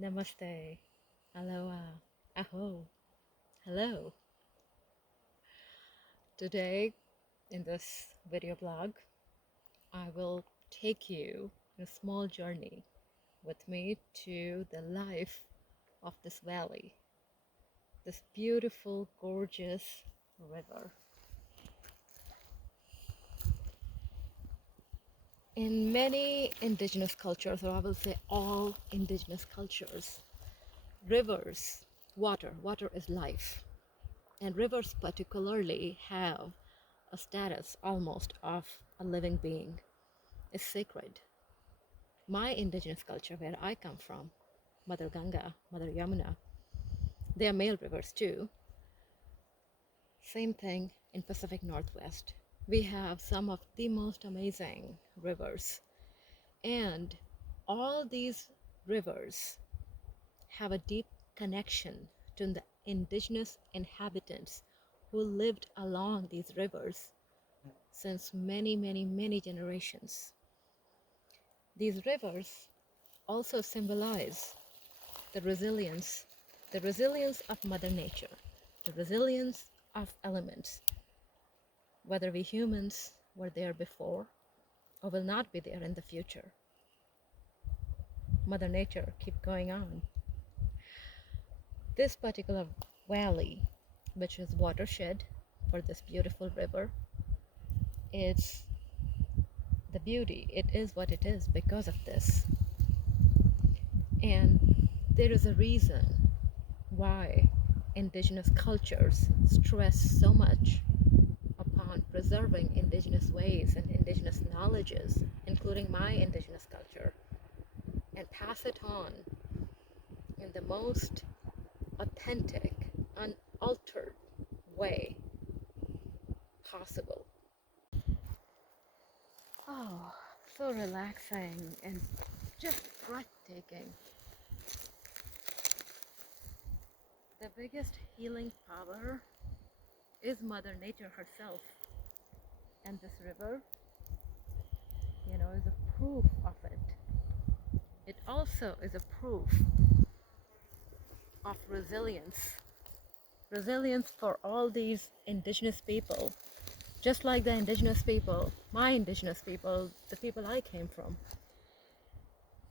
Namaste. Aloha. Aho. Hello. Today, in this video blog, I will take you on a small journey with me to the life of this valley, this beautiful, gorgeous river. In many indigenous cultures, or I will say all indigenous cultures, rivers, water is life. And rivers particularly have a status almost of a living being, is sacred. My indigenous culture, where I come from, Mother Ganga, Mother Yamuna, they are male rivers too. Same thing in Pacific Northwest. We have some of the most amazing rivers, and all these rivers have a deep connection to the indigenous inhabitants who lived along these rivers since many generations. These rivers also symbolize the resilience of Mother Nature, the resilience of elements, whether we humans were there before or will not be there in the future. Mother Nature keep going on. This particular valley, which is watershed for this beautiful river, it's the beauty. It is what it is because of this. And there is a reason why indigenous cultures stress so much upon preserving indigenous ways and indigenous knowledges, including my indigenous culture, and pass it on in the most authentic, unaltered way possible. Oh, so relaxing and just breathtaking. The biggest healing power is Mother Nature herself. And this river, is a proof of it. It also is a proof of resilience. Resilience for all these indigenous people, just like the indigenous people, my indigenous people, the people I came from.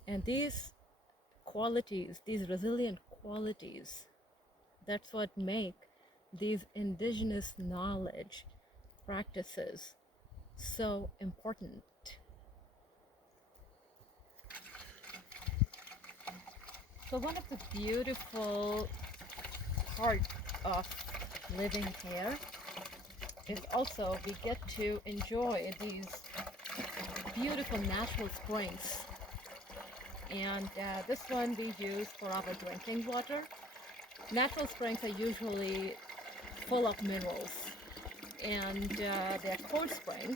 And these qualities, these resilient qualities, that's what make these indigenous knowledge practices so important. So one of the beautiful parts of living here is also we get to enjoy these beautiful natural springs. And this one we use for our drinking water. Natural springs are usually full of minerals, and they're cold spring,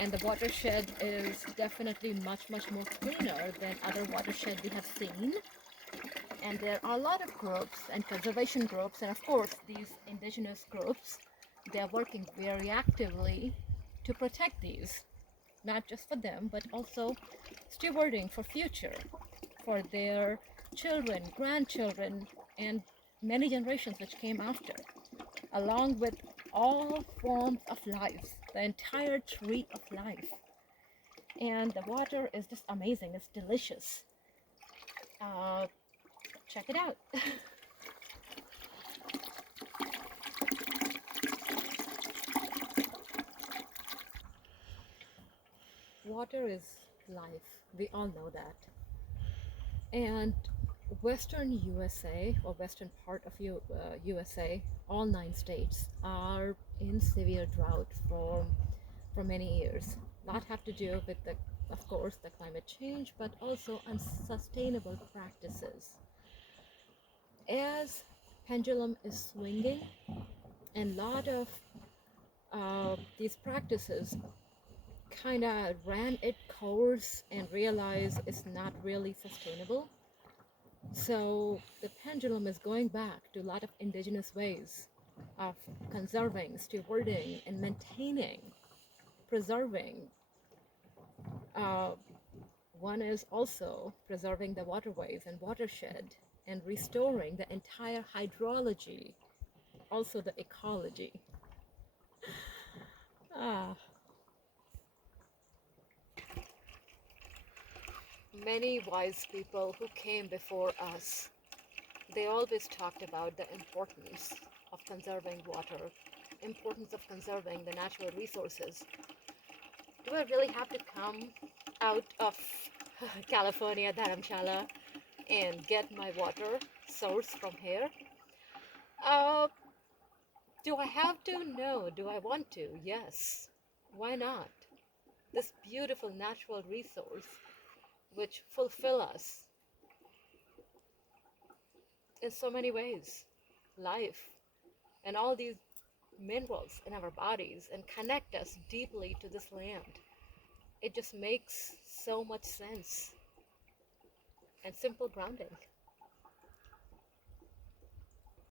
and the watershed is definitely much more cleaner than other watersheds we have seen. And there are a lot of groups and conservation groups, and of course these indigenous groups, they're working very actively to protect these, not just for them, but also stewarding for future, for their children, grandchildren, and many generations which came after, along with all forms of life, the entire tree of life. And the water is just amazing. It's delicious. Check it out. Water is life. We all know that. And Western USA, or western part of USA, all 9 states are in severe drought for many years. Not have to do with of course, the climate change, but also unsustainable practices. As pendulum is swinging, and a lot of these practices kind of ran its course and realized it's not really sustainable. So the pendulum is going back to a lot of indigenous ways of conserving, stewarding, and maintaining, preserving One is also preserving the waterways and watershed and restoring the entire hydrology, also the ecology. Ah, many wise people who came before us, they always talked about the importance of conserving water, importance of conserving the natural resources. Do I really have to come out of California, Dharamshala, and get my water source from here? Uh, do I have to? No. Do I want to? Yes. Why not? This beautiful natural resource which fulfill us in so many ways. Life and all these minerals in our bodies and connect us deeply to this land. It just makes so much sense and simple grounding.